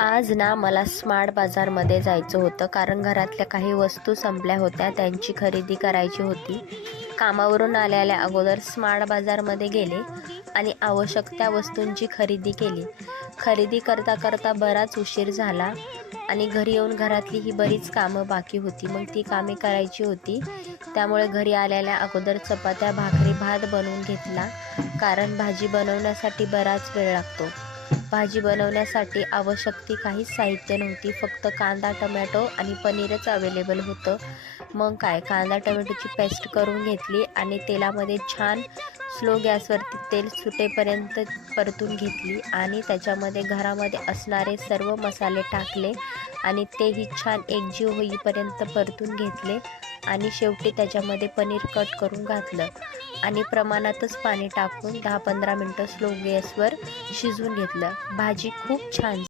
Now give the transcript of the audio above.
आज ना मला स्मार्ट बाजारमध्ये जायचं होतं, कारण घरातल्या काही वस्तू संपल्या होत्या, त्यांची खरेदी करायची होती. कामावरून आल्याल्या अगोदर स्मार्ट बाजारमध्ये गेले आणि आवश्यक त्या वस्तूंची खरेदी केली. खरेदी करता करता बराच उशीर झाला आणि घरी येऊन घरातली ही बरीच कामं बाकी होती. मग ती कामे करायची होती, त्यामुळे घरी आल्याल्या अगोदर चपात्या, भाकरी, भात बनवून घेतला, कारण भाजी बनवण्यासाठी बराच वेळ लागतो. भाजी बनवण्यासाठी आवश्यक ती काहीच साहित्य नव्हती, फक्त कांदा, टमॅटो आणि पनीरच अवेलेबल होतं. मग काय, कांदा टमॅटोची पेस्ट करून घेतली आणि तेलामध्ये छान स्लो गॅसवरती तेल सुटेपर्यंत परतून घेतली आणि त्याच्यामध्ये घरामध्ये असणारे सर्व मसाले टाकले आणि तेही छान एकजीव होईपर्यंत परतून घेतले आणि शेवटी त्याच्यामध्ये पनीर कट करून घातलं आणि प्रमाणातच पाणी टाकून 10-15 मिनटं स्लो गॅसवर शिजवून घेतलं. भाजी खूप छान